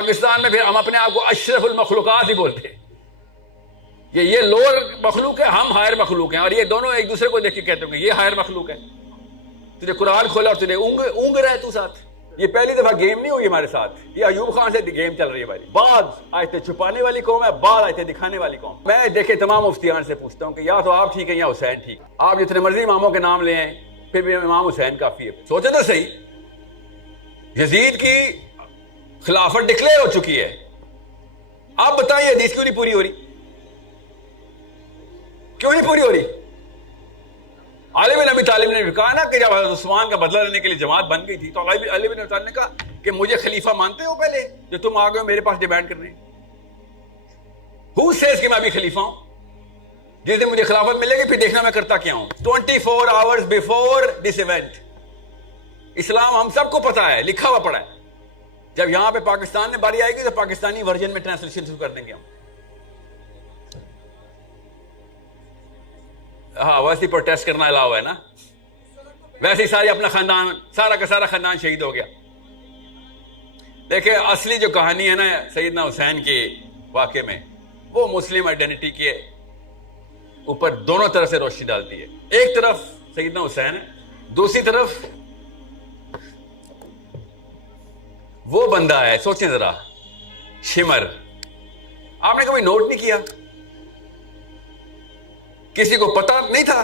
پاکستان میں پھر ہم اپنے آپ کو اشرف المخلوقات ہی بولتے ہیں کہ یہ لوور مخلوق ہے، ہم ہائر مخلوق ہیں، اور یہ دونوں ایک دوسرے کو دیکھ کے کہتے ہیں کہ یہ ہائر مخلوق ہے. تجھے قرآن کھولا اور تجھے اونگ رہا ہے تو ساتھ. یہ پہلی دفعہ گیم نہیں ہوئی ہمارے ساتھ، یہ ایوب خان سے گیم چل رہی ہے ہماری. بعض آیتیں چھپانے والی قوم ہے، بعض آیتیں دکھانے والی قوم. میں دیکھے تمام مفتیان سے پوچھتا ہوں کہ یا تو آپ ٹھیک ہیں یا حسین ٹھیک. آپ جتنے مرضی اماموں کے نام لے آئیں، پھر بھی امام حسین کافی ہے. سوچے تو صحیح، یزید کی خلافت ڈکلیئر ہو چکی ہے، آپ بتائیں یہ حدیث کیوں نہیں پوری ہو رہی؟ کیوں نہیں پوری ہو رہی؟ علی بن ابی طالب نے کہا نا کہ جب حضرت عثمان کا بدلہ لینے کے لیے جماعت بن گئی تھی تو علی بن ابی طالب نے کہا کہ مجھے خلیفہ مانتے ہو پہلے جو تم آ گئے ہو میرے پاس ڈیمانڈ کرنے؟ Who says کہ میں ابھی خلیفہ ہوں؟ جس دن مجھے خلافت ملے گی پھر دیکھنا میں کرتا کیا ہوں. 24 hours before this event اسلام ہم سب کو پتا ہے، لکھا ہوا پڑا ہے. جب یہاں پہ پاکستان میں باری آئے گی تو پاکستانی ورژن میں ٹرانسلیشن شروع کر دیں گے ہم. ہاں ویسے پروٹیسٹ کرنا الاؤ ہے نا، ویسے ہی سارے اپنا خاندان، سارا کا سارا خاندان شہید ہو گیا. دیکھیں اصلی جو کہانی ہے نا سیدنا حسین کے واقعے میں، وہ مسلم آئیڈینٹی کے اوپر دونوں طرف سے روشنی ڈالتی ہے. ایک طرف سیدنا حسین ہے، دوسری طرف وہ بندہ ہے. سوچیں ذرا، شمر. آپ نے کبھی نوٹ نہیں کیا؟ کسی کو پتا نہیں تھا؟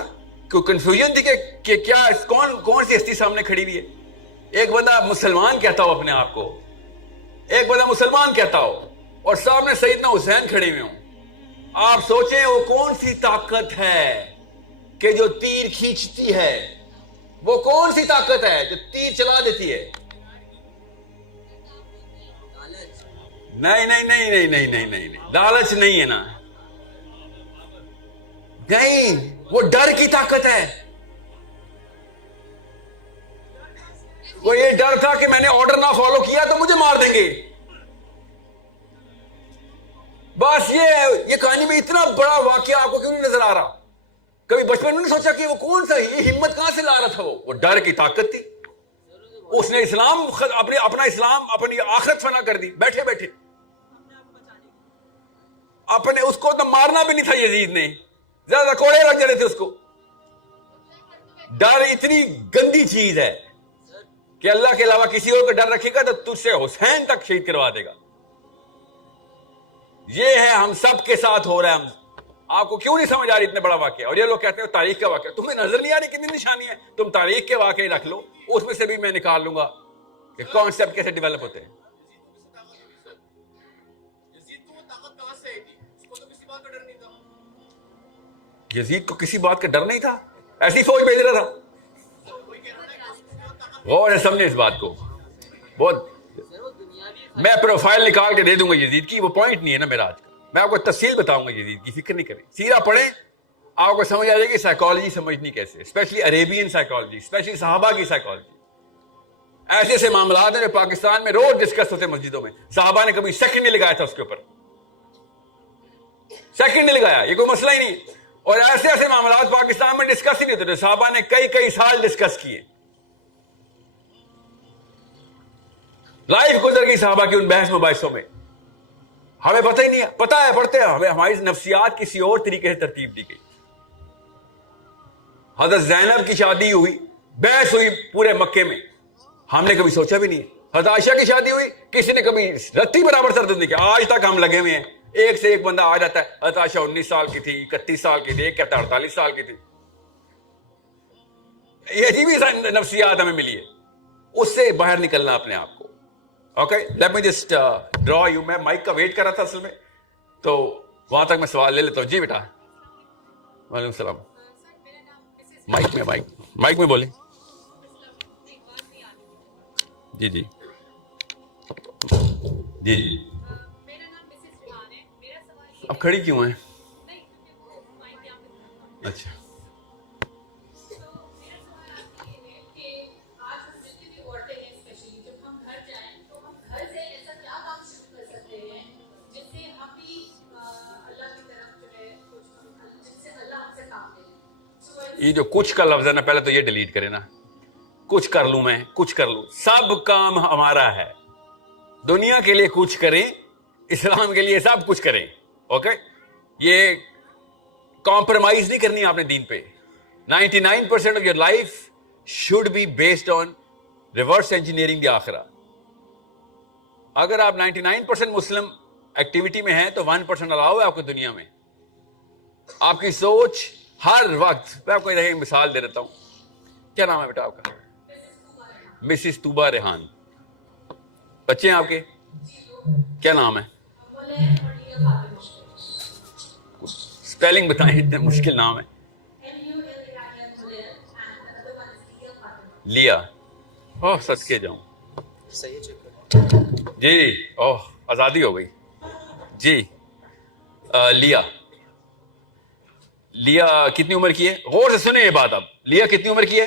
کوئی کنفیوژن تھی کہ کیا کون سی ہستی سامنے کھڑی ہوئی ہے؟ ایک بندہ مسلمان کہتا ہو اپنے آپ کو، ایک بندہ مسلمان کہتا ہو، اور سامنے سیدنا حسین کھڑے ہوئے ہوں. آپ سوچیں وہ کون سی طاقت ہے کہ جو تیر کھینچتی ہے؟ وہ کون سی طاقت ہے جو تیر چلا دیتی ہے؟ نہیں نہیں نہیں نہیں نہیں نہیں نہیں، لالچ نہیں ہے نا، نہیں، وہ ڈر کی طاقت ہے. وہ یہ ڈر تھا کہ میں نے آرڈر نہ فالو کیا تو مجھے مار دیں گے. بس یہ کہانی میں اتنا بڑا واقعہ آپ کو کیوں نہیں نظر آ رہا؟ کبھی بچپن میں نہیں سوچا کہ وہ کون سا، یہ ہمت کہاں سے لا رہا تھا؟ وہ ڈر کی طاقت تھی. اس نے اسلام اپنا اسلام اپنی آخرت فنا کر دی بیٹھے بیٹھے. اپنے اس کو تو مارنا بھی نہیں تھا یزید نے، زیادہ کوڑے لگ جا رہے تھے اس کو. ڈر اتنی گندی چیز ہے کہ اللہ کے علاوہ کسی اور کا ڈر رکھے گا تو تجھ سے حسین تک شہید کروا دے گا. یہ ہے ہم سب کے ساتھ ہو رہا ہے. آپ کو کیوں نہیں سمجھ آ رہی اتنا بڑا واقعہ؟ اور یہ لوگ کہتے ہیں تاریخ کا واقعہ. تمہیں نظر نہیں آ رہی کتنی نشانی ہے؟ تم تاریخ کے واقعے رکھ لو، اس میں سے بھی میں نکال لوں گا کہ کانسیپٹ کیسے ڈیولپ ہوتے ہیں. یزید کو کسی بات کا ڈر نہیں تھا، ایسی فوج بھیج رہا تھا. غور سے سمجھیں اس بات کو. بہت میں پروفائل نکال کے دے دوں گا یزید کی، وہ پوائنٹ نہیں ہے نا میرا آج کا. میں آپ کو تفصیل بتاؤں گا یزید کی، فکر نہیں کریں. سیرہ پڑھیں، آپ کو سمجھ آ جائے گی سائیکالوجی سمجھنی کیسے، اسپیشلی عربین سائیکالوجی، اسپیشلی صحابہ کی سائیکالوجی. ایسے ایسے معاملات ہیں جو پاکستان میں روز ڈسکس ہوتے ہیں مسجدوں میں. صحابہ نے کبھی سیکنڈ نہیں لگایا تھا اس کے اوپر، سیکنڈ نہیں لگایا، یہ کوئی مسئلہ ہی نہیں. اور ایسے ایسے معاملات پاکستان میں ڈسکس ہی نہیں ہوتے. صحابہ نے کئی سال ڈسکس کیے. لائف گزر گئی صحابہ کی ان بحث مباحثوں میں. ہمیں پتہ ہی نہیں ہے، پتہ ہے پڑھتے ہیں ہمیں، ہماری نفسیات کسی اور طریقے سے ترتیب دی گئی. حضرت زینب کی شادی ہوئی، بحث ہوئی پورے مکے میں، ہم نے کبھی سوچا بھی نہیں. حضرت عائشہ کی شادی ہوئی، کسی نے کبھی رتی برابر تردد نہیں کیا. آج تک ہم لگے ہوئے ہیں، ایک سے ایک بندہ آ جاتا ہے. حضرت عائشہ 19 سال کی تھی، 31 سال کی تھی، ایک کہتا 48 سال کی تھی. یہ عجیب نفسیات ہمیں ملی ہے. اس سے باہر نکلنا اپنے آپ کو. Okay let me just draw you. میں مائک کا ویٹ کر رہا تھا اصل میں، تو وہاں تک میں سوال لے لیتا ہوں. جی بیٹا. وعلیکم السلام. مائک میں بولیں. جی جی جی جی. اب کھڑی کیوں ہیں؟ اچھا. یہ جو کچھ کا لفظ ہے نا، پہلے تو یہ ڈیلیٹ کرے نا. کچھ کر لوں میں، کچھ کر لوں، سب کام ہمارا ہے. دنیا کے لیے کچھ کریں, اسلام کے لیے سب کچھ کریں. اوکے, یہ کمپرومائز نہیں کرنی آپ نے دین پہ. 99% of your life should be based on reverse engineering the آخرہ. اگر آپ 99% مسلم ایکٹیویٹی میں ہیں تو 1% الاؤ ہے آپ کو دنیا میں. آپ کی سوچ ہر وقت, میں آپ کو ایک مثال دے دیتا ہوں. کیا نام ہے بیٹا آپ کا؟ مسز طوبہ ریحان. بچے ہیں آپ کے؟ کیا نام ہے؟ اسپیلنگ بتائیں, اتنے مشکل نام ہے. لیا. اوہ صدقے جاؤں. جی, اوہ آزادی ہو گئی. جی لیا. لیا کتنی عمر کی ہے؟ غور سے سنیں یہ بات. اب لیا کتنی عمر کی ہے؟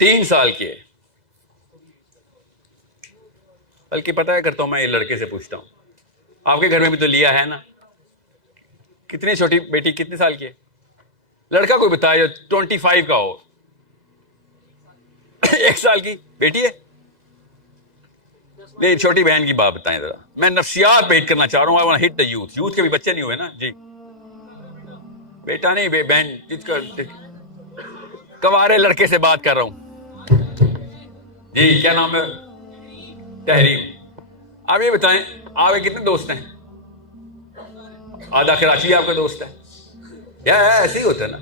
3 سال کی ہے. بلکہ پتہ ہے کرتا ہوں میں, یہ لڑکے سے پوچھتا ہوں, آپ کے گھر میں بھی تو لیا ہے نا؟ کتنی چھوٹی بیٹی کتنے سال کی ہے؟ لڑکا کوئی بتایا جو 25 کا ہو. 1 سال کی بیٹی ہے؟ نہیں, چھوٹی بہن کی بات بتائیں ذرا. میں نفسیات پہ ہٹ کرنا چاہ رہا ہوں. I want to hit the youth. Youth کے بھی بچے نہیں ہوئے نا جی. بیٹا نہیں, بہن. جس کا کوارے لڑکے سے بات کر رہا ہوں. جی کیا نام ہے؟ تحریم. آپ یہ بتائیں, آپ کے کتنے دوست ہیں؟ آدھا کراچی آپ کا دوست ہے یا ایسے ہی ہوتا ہے نا.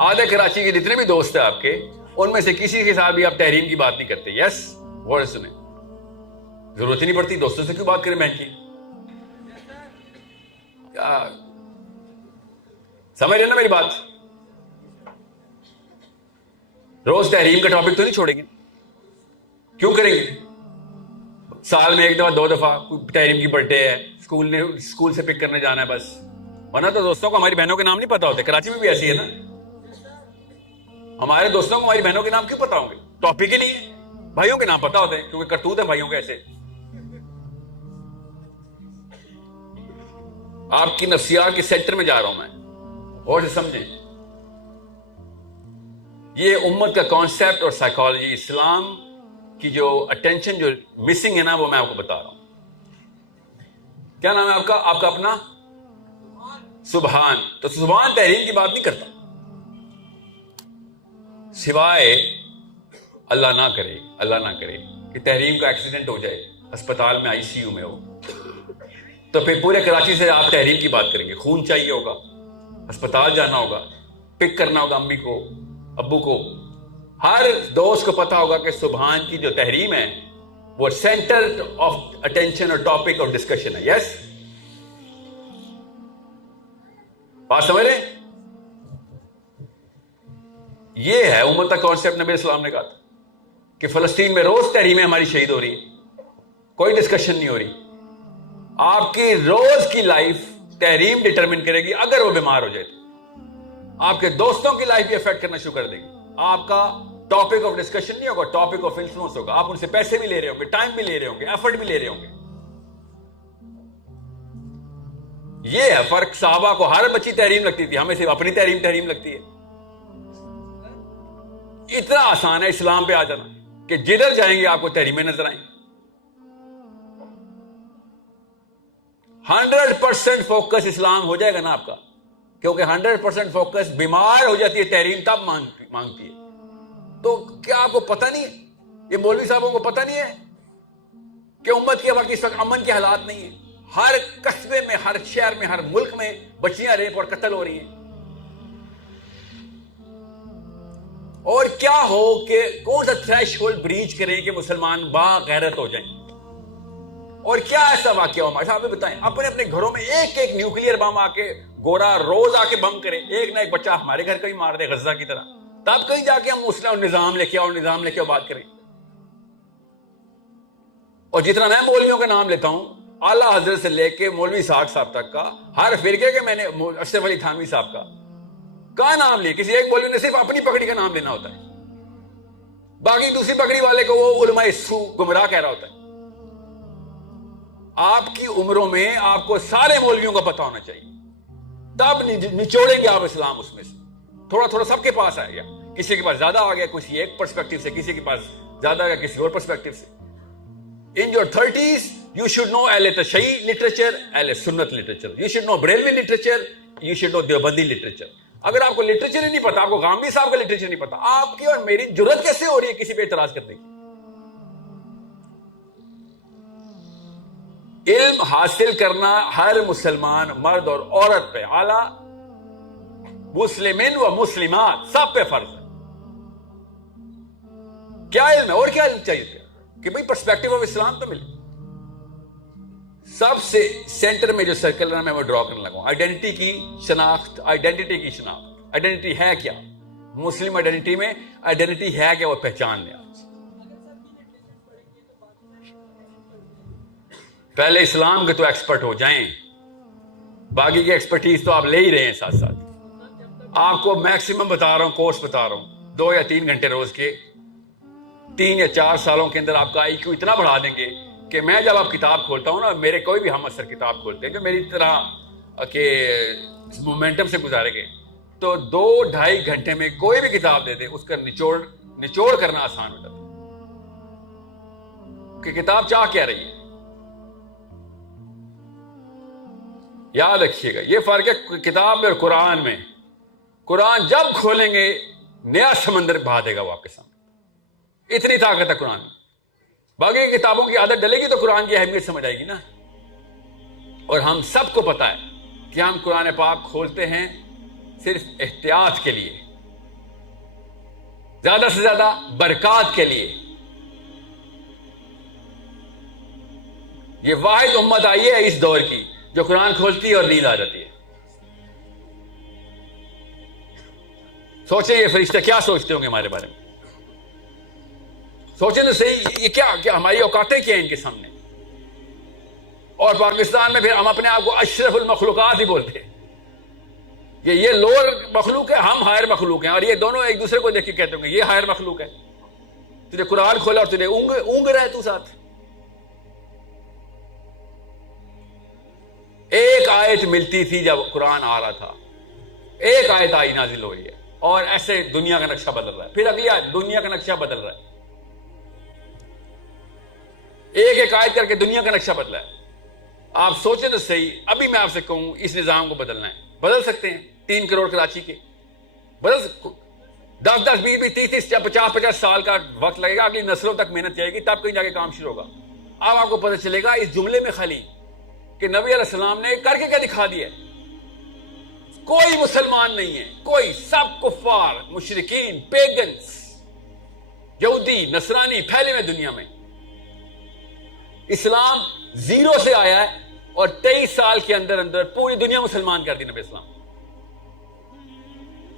آدھا کراچی کے جتنے بھی دوست ہیں آپ کے, ان میں سے کسی کے ساتھ بھی آپ تحریم کی بات نہیں کرتے. یس, غور سے سنیں. ضرورت ہی نہیں پڑتی, دوستوں سے کیوں بات کریں بہن کی. سمجھ رہے نا میری بات؟ روز تحریم کا ٹاپک تو نہیں چھوڑیں گے. کیوں کریں گے؟ سال میں 1 دفعہ 2 دفعہ تحریم کی برتھ ڈے ہے, اسکول سے پک کرنے جانا ہے بس. ورنہ تو دوستوں کو ہماری بہنوں کے نام نہیں پتا ہوتے. کراچی میں بھی ایسی ہے نا. ہمارے دوستوں کو ہماری بہنوں کے نام کیوں پتا ہوں گے؟ ٹاپک ہی نہیں ہے. بھائیوں کے نام پتا ہوتے ہیں کیونکہ کرتوت ہیں بھائیوں کے ایسے. آپ کی نفسیات کے سینٹر میں جا رہا ہوں میں, اور سے سمجھیں. یہ امت کا کانسیپٹ اور سائیکالوجی, اسلام کی جو اٹینشن جو مسنگ ہے نا, وہ میں آپ کو بتا رہا ہوں. کیا نام ہے آپ کا؟ آپ کا اپنا سبحان. تو سبحان تحریم کی بات نہیں کرتا, سوائے اللہ نہ کرے, اللہ نہ کرے کہ تحریم کا ایکسیڈنٹ ہو جائے, اسپتال میں ICU میں ہو, تو پھر پورے کراچی سے آپ تحریم کی بات کریں گے. خون چاہیے ہوگا, اسپتال جانا ہوگا, پک کرنا ہوگا امی کو, ابو کو. ہر دوست کو پتا ہوگا کہ سبحان کی جو تحریم ہے وہ سینٹر آف اٹینشن اور ٹاپک آف ڈسکشن ہے. یس, بات سمجھ رہے؟ یہ ہے امت کا کانسیپٹ. نبی اسلام نے کہا تھا کہ فلسطین میں روز تحریمیں ہماری شہید ہو رہی ہے, کوئی ڈسکشن نہیں ہو رہی. آپ کی روز کی لائف تحریم ڈٹرمن کرے گی. اگر وہ بیمار ہو جائے تو آپ کے دوستوں کی لائف بھی افیکٹ کرنا شروع کر دے گی. آپ کا ٹاپک آف ڈسکشن نہیں ہوگا, ٹاپک آف انفلوئنس ہوگا. آپ ان سے پیسے بھی لے رہے ہوں گے, ٹائم بھی لے رہے ہوں گے, ایفرٹ بھی لے رہے ہوں گے. یہ ہے فرق. صحابہ کو ہر بچی تحریم لگتی تھی, ہمیں صرف اپنی تحریم لگتی ہے. اتنا آسان ہے اسلام پہ آ جانا کہ جدھر جائیں گے آپ کو تحریمیں نظر آئیں. 100% فوکس اسلام ہو جائے گا نا آپ کا, کیونکہ 100% فوکس بیمار ہو جاتی ہے تحریم تب مانگتی ہے. تو کیا آپ کو پتہ نہیں ہے, یہ مولوی صاحبوں کو پتہ نہیں ہے کہ امت کے وقت اس وقت امن کے حالات نہیں ہیں. ہر قصبے میں, ہر شہر میں, ہر ملک میں بچیاں ریپ اور قتل ہو رہی ہیں. اور کیا ہو کہ کون سا تھریش ہولڈ بریچ کریں کہ مسلمان باغیرت ہو جائیں, اور کیا ایسا واقعہ ہو؟ صاحب بتائیں. اپنے اپنے گھروں میں ایک نیوکلیئر بم آ کے, گورا روز آ کے بم کرے, ایک نہ ایک بچہ ہمارے گھر کا ہی مار دے غزہ کی طرح, تب کہیں جا کے ہم مسلم نظام لے کے آؤ بات کریں. اور جتنا میں مولویوں کا نام لیتا ہوں, اعلیٰ حضرت سے لے کے مولوی ساٹھ صاحب تک کا, ہر فرقے کے میں نے, اشرف علی تھانوی صاحب کا نام لیا. کسی ایک مولوی نے صرف اپنی پگڑی کا نام لینا ہوتا ہے, باقی دوسری پگڑی والے کو وہ علماء سو گمراہ کہہ رہا ہوتا ہے. آپ کی عمروں میں آپ کو سارے مولویوں کا پتہ ہونا چاہیے, تب نچوڑیں گے آپ اسلام اس میں سے. تھوڑا تھوڑا سب کے پاس آئے گا, کسی کے پاس زیادہ آ گیا کسی ایک پرسپیکٹو سے, کسی کے پاس زیادہ آ گیا کسی اور پرسپیکٹو سے. In your 30s, you should know Ahl Tashayyi literature, Ahl Sunnat literature. You should know Brelvi literature, you should know Deobandi literature. اگر آپ کو لٹریچر ہی نہیں پتا، آپ کو غامدی صاحب کا لٹریچر نہیں پتا، آپ کی اور میری جرت کیسے ہو رہی ہے کسی پہ اعتراض کرنے کی؟ علم حاصل کرنا ہر مسلمان مرد اور عورت پہ، اعلیٰ مسلمین و مسلمات سب پہ فرض ہے۔ کیا علم ہے اور کیا علم چاہیے تھا کہ بھئی پرسپیکٹو آف اسلام تو ملے۔ سب سے سینٹر میں جو سرکل ہے میں وہ ڈرا کرنے لگا ہوں، آئیڈینٹی کی شناخت۔ آئیڈینٹی کی شناخت، آئیڈینٹی ہے کیا؟ مسلم آئیڈینٹی میں آئیڈینٹی ہے کیا، وہ پہچان لیں۔ پہلے اسلام کے تو ایکسپرٹ ہو جائیں، باقی کی ایکسپرٹیز تو آپ لے ہی رہے ہیں ساتھ ساتھ۔ آپ کو میکسیمم بتا رہا ہوں، کورس بتا رہا ہوں، 2 یا 3 گھنٹے روز کے 3 یا 4 سالوں کے اندر آپ کا آئی کیو اتنا بڑھا دیں گے کہ میں جب آپ کتاب کھولتا ہوں نا، میرے کوئی بھی ہم اثر کتاب کھولتے ہیں جو میری طرح کہ مومنٹم سے گزارے گئے، تو 2-2.5 گھنٹے میں کوئی بھی کتاب دے دے اس کا نچوڑ کرنا آسان ہو جاتا کہ کتاب چاہ کیا رہی ہے۔ یاد رکھیے گا یہ فرق ہے کتاب میں اور قرآن میں۔ قرآن جب کھولیں گے نیا سمندر بہا دے گا وہ آپ کے سامنے، اتنی طاقت ہے قرآن میں۔ باقی کتابوں کی عادت ڈلے گی تو قرآن کی اہمیت سمجھ آئے گی نا۔ اور ہم سب کو پتا ہے کہ ہم قرآن پاک کھولتے ہیں صرف احتیاط کے لیے، زیادہ سے زیادہ برکات کے لیے۔ یہ واحد امت آئی ہے اس دور کی جو قرآن کھولتی ہے اور نیند آ جاتی ہے۔ سوچیں یہ فرشتہ کیا سوچتے ہوں گے ہمارے بارے میں، سوچیں تو صحیح، یہ کیا ہماری اوقاتیں کیا ہیں ان کے سامنے۔ اور پاکستان میں پھر ہم اپنے آپ کو اشرف المخلوقات ہی بولتے ہیں کہ یہ لوور مخلوق ہے، ہم ہائر مخلوق ہیں، اور یہ دونوں ایک دوسرے کو دیکھ کے کہتے ہوں گے یہ ہائر مخلوق ہے۔ تجھے قرآن کھولا اور تجھے اونگ رہا ہے تو ساتھ۔ ایک آیت ملتی تھی جب قرآن آ رہا تھا، ایک آیت آئی نازل ہو رہی ہے، اور ایسے دنیا کا نقشہ بدل رہا ہے، پھر اگلی آیت دنیا کا نقشہ بدل رہا ہے، ایک آیت کر کے دنیا کا نقشہ بدلا ہے۔ آپ سوچیں تو صحیح، ابھی میں آپ سے کہوں اس نظام کو بدلنا ہے، بدل سکتے ہیں؟ 3 کروڑ کراچی کے بدل 10-10 20-20 30 50-50 سال کا وقت لگے گا، اگلی نسلوں تک محنت جائے گی، تب کہیں جا کے کام شروع ہوگا۔ اب آپ کو پتہ چلے گا اس جملے میں خالی کہ نبی علیہ السلام نے کر کے کیا دکھا دیا ہے۔ کوئی مسلمان نہیں ہے، کوئی، سب کفار، مشرکین، پیگنز، یہودی، نصرانی پھیلے ہوئے دنیا میں۔ اسلام 0 سے آیا ہے اور 23 سال کے اندر پوری دنیا مسلمان کر دی نبی اسلام۔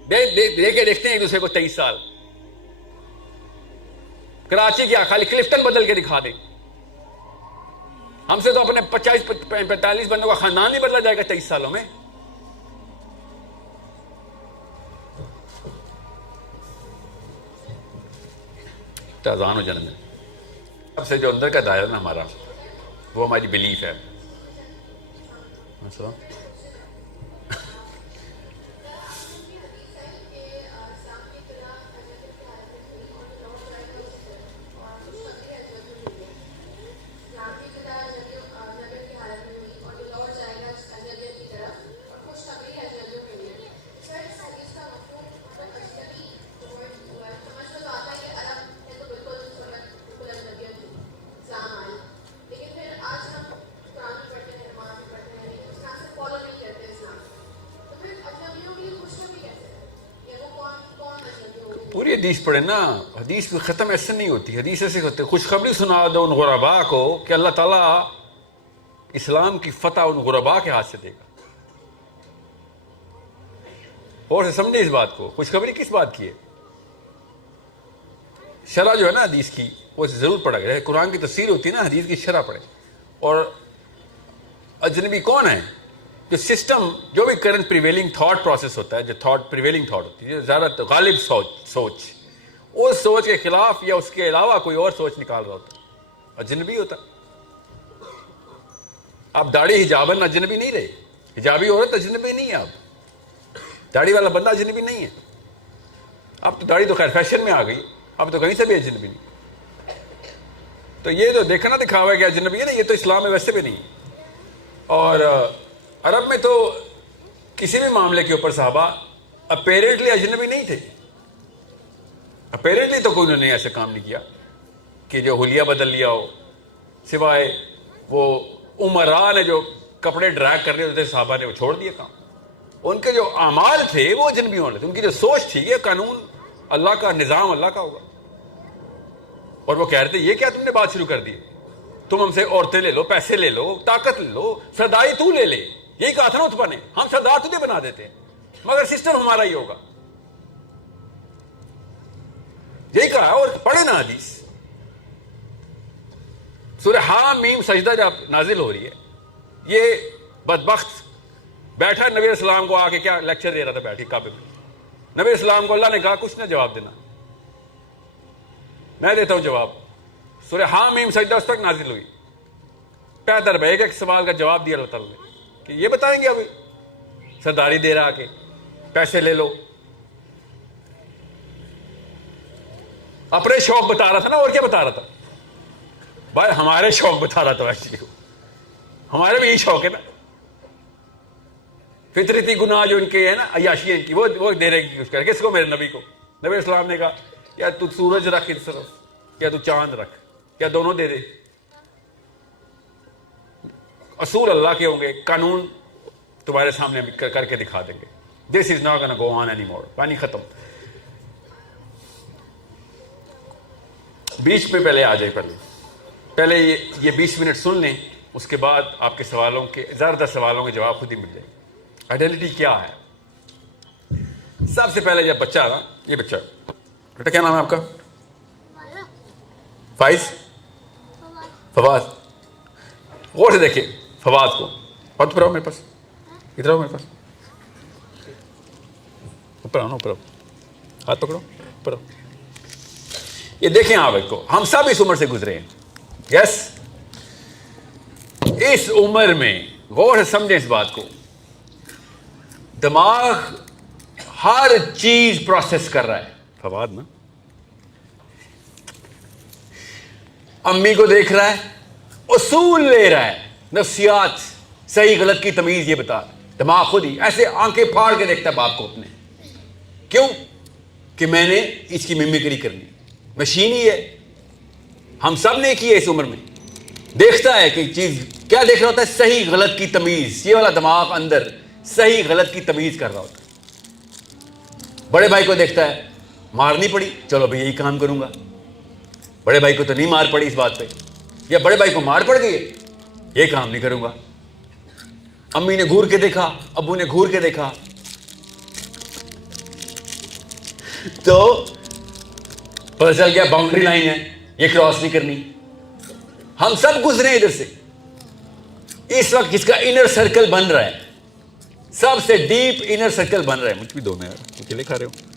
دیکھتے ہیں ایک دوسرے کو 23 سال۔ کراچی کیا خالی کلفٹن بدل کے دکھا دے، ہم سے تو اپنے 45 بندوں کا خاندان نہیں بدلا جائے گا 23 سالوں میں۔ اذان ہو جانے میں سب سے جو اندر کا دائرہ نا ہمارا، وہ ہماری بلیف ہے۔ پوری حدیث پڑھیں نا، حدیث کی ختم ایسے نہیں ہوتی، حدیث ایسے ہوتے خوشخبری سنا دو ان غرباء کو کہ اللہ تعالیٰ اسلام کی فتح ان غرباء کے ہاتھ سے دے گا۔ اور سے سمجھے اس بات کو، خوشخبری کس بات کی ہے؟ شرح جو ہے نا حدیث کی وہ ضرور پڑھا گیا ہے، قرآن کی تفسیر ہوتی ہے نا، حدیث کی شرح پڑھے۔ اور اجنبی کون ہے؟ جو سسٹم، جو بھی کرنٹ پریویلنگ تھاٹ پروسیس ہوتا ہے، جو تھاٹ پریویلنگ تھاٹ ہوتی ہے، زیادہ غالب سوچ، اس سوچ کے خلاف یا اس کے علاوہ کوئی اور سوچ نکال رہا ہوتا ہے، اجنبی ہوتا۔ آپ داڑھی حجابن اجنبی نہیں رہے، حجابی عورت اجنبی نہیں ہے، آپ داڑھی والا بندہ اجنبی نہیں ہے۔ اب تو داڑھی تو خیر فیشن میں آ گئی، اب تو کہیں سے بھی اجنبی نہیں۔ تو یہ جو دیکھنا دکھاوا کہ اجنبی ہے نا، یہ تو اسلام میں ویسے بھی نہیں. اور عرب میں تو کسی بھی معاملے کے اوپر صحابہ اپیرنٹلی اجنبی نہیں تھے. اپیرنٹلی تو کوئی انہوں نے ایسا کام نہیں کیا کہ جو حلیہ بدل لیا ہو، سوائے وہ عمراء نے جو کپڑے ڈریگ کرنے ہوتے تھے صحابہ نے وہ چھوڑ دیا کام. ان کے جو اعمال تھے وہ اجنبی والے تھے. ان کی جو سوچ تھی یہ قانون اللہ کا، نظام اللہ کا ہوگا. اور وہ کہہ رہے تھے یہ کیا تم نے بات شروع کر دی، تم ہم سے عورتیں لے لو، پیسے لے لو، طاقت لے لو، سرداری تو لے لے. یہی کہا تھا نا اتبا نے، ہم سردار تجھے بنا دیتے ہیں مگر سسٹم ہمارا ہی ہوگا. یہی کہا. اور پڑھے نا حدیث، سورہ حامیم سجدہ جب نازل ہو رہی ہے، یہ بدبخت بیٹھا نبی علیہ السلام کو آ کے کیا لیکچر دے رہا تھا بیٹھی کعبے میں. نبی علیہ السلام کو اللہ نے کہا کچھ نہ جواب دینا، میں دیتا ہوں جواب. سورہ حامیم سجدہ اس تک نازل ہوئی، پہ در بہ ایک سوال کا جواب دیا اللہ تعالیٰ نے کہ یہ بتائیں گے ابھی سرداری دے رہا کہ پیسے لے لو. اپنے شوق بتا رہا تھا نا، اور کیا بتا رہا تھا بھائی؟ ہمارے شوق بتا رہا تھا. ویسے ہمارے بھی یہی شوق ہے نا، فطرتی گناہ جو ان کے ہیں نا، عیاشی ان کی، وہ دینے کی کوشش کر. کس کو؟ میرے نبی کو. نبی اسلام نے کہا یا تو سورج رکھ اس طرف یا تو چاند رکھ، یا دونوں دے دے. اصول اللہ کے ہوں گے، قانون تمہارے سامنے ہم کر کے دکھا دیں گے. This is not gonna go on any more. پانی ختم. بیچ میں پہلے آ جائے، پہلے یہ 20 منٹ سن لیں، اس کے بعد آپ کے سوالوں کے زیادہ سوالوں کے جواب خود ہی مل جائیں. آئیڈینٹی کیا ہے؟ سب سے پہلے جب بچہ نا، یہ بچہ بیٹا کیا نام ہے آپ کا؟ فائز؟ فواز. غور سے دیکھیں فواز کو. ہاتھ پڑاؤ میرے پاس، ادھر آؤ میرے پاس. اوپر آؤ نا، اوپر آؤ، ہاتھ پکڑو، اوپر آؤ. یہ دیکھیں آپ کو، ہم سب اس عمر سے گزرے ہیں. یس، اس عمر میں غور سے سمجھیں اس بات کو، دماغ ہر چیز پروسیس کر رہا ہے. فواد نا امی کو دیکھ رہا ہے، اصول لے رہا ہے، نفسیات، صحیح غلط کی تمیز یہ بتا. دماغ خود ہی ایسے آنکھیں پھاڑ کے دیکھتا ہے باپ کو اپنے. کیوں؟ کہ میں نے اس کی ممیکری کرنی. مشین ہی ہے، ہم سب نے کی ہے اس عمر میں. دیکھتا ہے کہ چیز کیا دیکھ رہا ہوتا ہے؟ صحیح غلط کی تمیز. یہ والا دماغ اندر صحیح غلط کی تمیز کر رہا ہوتا ہے. بڑے بھائی کو دیکھتا ہے، مارنی پڑی، چلو بھائی یہی کام کروں گا. بڑے بھائی کو تو نہیں مار پڑی اس بات پہ، یا بڑے بھائی کو مار پڑ گئی، یہ کام نہیں کروں گا. امی نے گھور کے دیکھا، ابو نے گھور کے دیکھا، تو پتہ چل گیا باؤنڈری لائن ہے، یہ کراس نہیں کرنی. ہم سب گزرے ادھر سے. اس وقت جس کا انر سرکل بن رہا ہے، سب سے ڈیپ انر سرکل بن رہا ہے. مجھ بھی دو میں اکیلے کھا رہے ہو.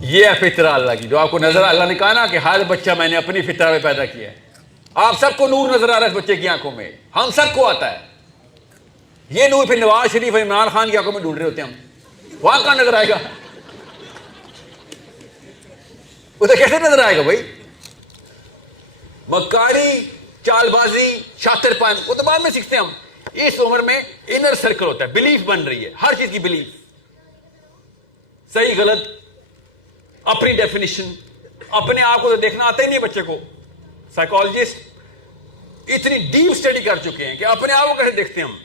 یہ ہے فطرہ اللہ کی، جو آپ کو نظر. اللہ نے کہا نا کہ ہر بچہ میں نے اپنی فطرہ میں پیدا کیا ہے. آپ سب کو نور نظر آ رہا ہے اس بچے کی آنکھوں میں، ہم سب کو آتا ہے. یہ نور پھر نواز شریف عمران خان کی آنکھوں میں ڈھونڈ رہے ہوتے ہیں ہم. وہاں کہاں نظر آئے گا؟ اسے کیسے نظر آئے گا بھائی؟ مکاری، چال بازی، شاطر پن، وہ تو بعد میں سیکھتے ہیں ہم. اس عمر میں انر سرکل ہوتا ہے، بلیف بن رہی ہے، ہر چیز کی بلیف، صحیح غلط، اپنی ڈیفینیشن. اپنے آپ کو تو دیکھنا آتا ہی نہیں بچے کو. سائیکالوجسٹ اتنی ڈیپ اسٹڈی کر چکے ہیں کہ اپنے آپ کو کیسے دیکھتے ہیں ہم.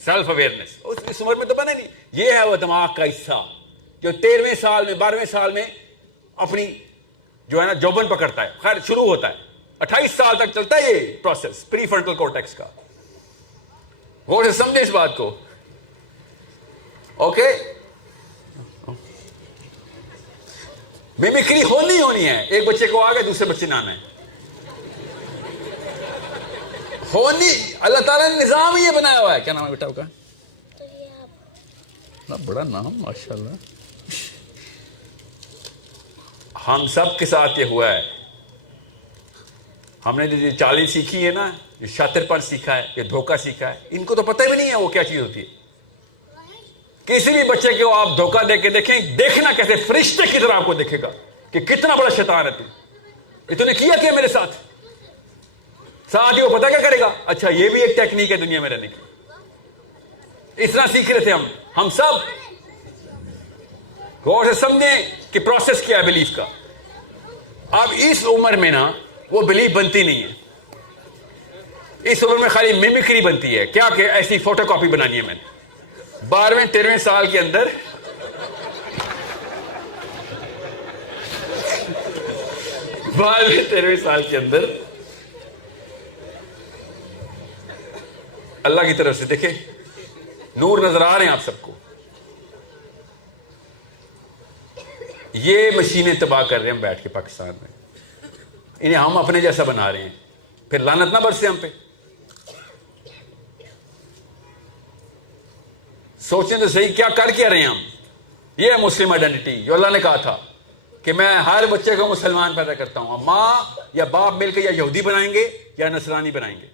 سیلف اویئرنیس اس عمر میں تو بنے نہیں. یہ ہے وہ دماغ کا حصہ جو 13ویں سال میں 12ویں سال میں اپنی جو ہے نا جوبن پکڑتا ہے. خیر شروع ہوتا ہے 28 سال تک چلتا ہے یہ پروسیس پری فرنٹل کورٹیکس کا. غور سے سمجھے اس بات کو. اوکے، میمیکری ہونی ہے. ایک بچے کو آگے دوسرے بچے نام ہے ہونی. اللہ تعالیٰ نے نظام یہ بنایا ہوا ہے. کیا نام ہے بیٹا کا؟ بڑا نام ماشاءاللہ. ہم سب کے ساتھ یہ ہوا ہے. ہم نے جو چالی سیکھی ہے نا، یہ شاطر پن سیکھا ہے، یہ دھوکہ سیکھا ہے، ان کو تو پتہ بھی نہیں ہے وہ کیا چیز ہوتی ہے. کسی بھی بچے کو آپ دھوکہ دے کے دیکھیں، دیکھنا کیسے فرشتے کی طرح آپ کو دیکھے گا کہ کتنا بڑا شیطان ہے تو نے کیا میرے ساتھ ہی وہ پتا کیا کرے گا، اچھا یہ بھی ایک ٹیکنیک ہے دنیا میں رہنے کی۔ اس طرح سیکھ رہے تھے ہم سب۔ غور سے سمجھیں کہ پروسیس کیا ہے بلیف کا۔ اب اس عمر میں نا وہ بلیف بنتی نہیں ہے، اس عمر میں خالی میمکری بنتی ہے۔ کیا کہ ایسی فوٹو کاپی بنانی ہے میں نے 12ویں 13ویں سال کے اندر۔ 12ویں 13ویں سال کے اندر اللہ کی طرف سے دیکھیں نور نظر آ رہے ہیں آپ سب کو۔ یہ مشینیں تباہ کر رہے ہیں ہم بیٹھ کے پاکستان میں، انہیں ہم اپنے جیسا بنا رہے ہیں، پھر لعنت نہ برسے ہم پہ۔ سوچیں تو صحیح کیا کر کے رہے ہیں ہم۔ یہ ہے مسلم آئیڈینٹی جو اللہ نے کہا تھا کہ میں ہر بچے کو مسلمان پیدا کرتا ہوں، ماں یا باپ مل کے یا یہودی بنائیں گے یا نصرانی بنائیں گے۔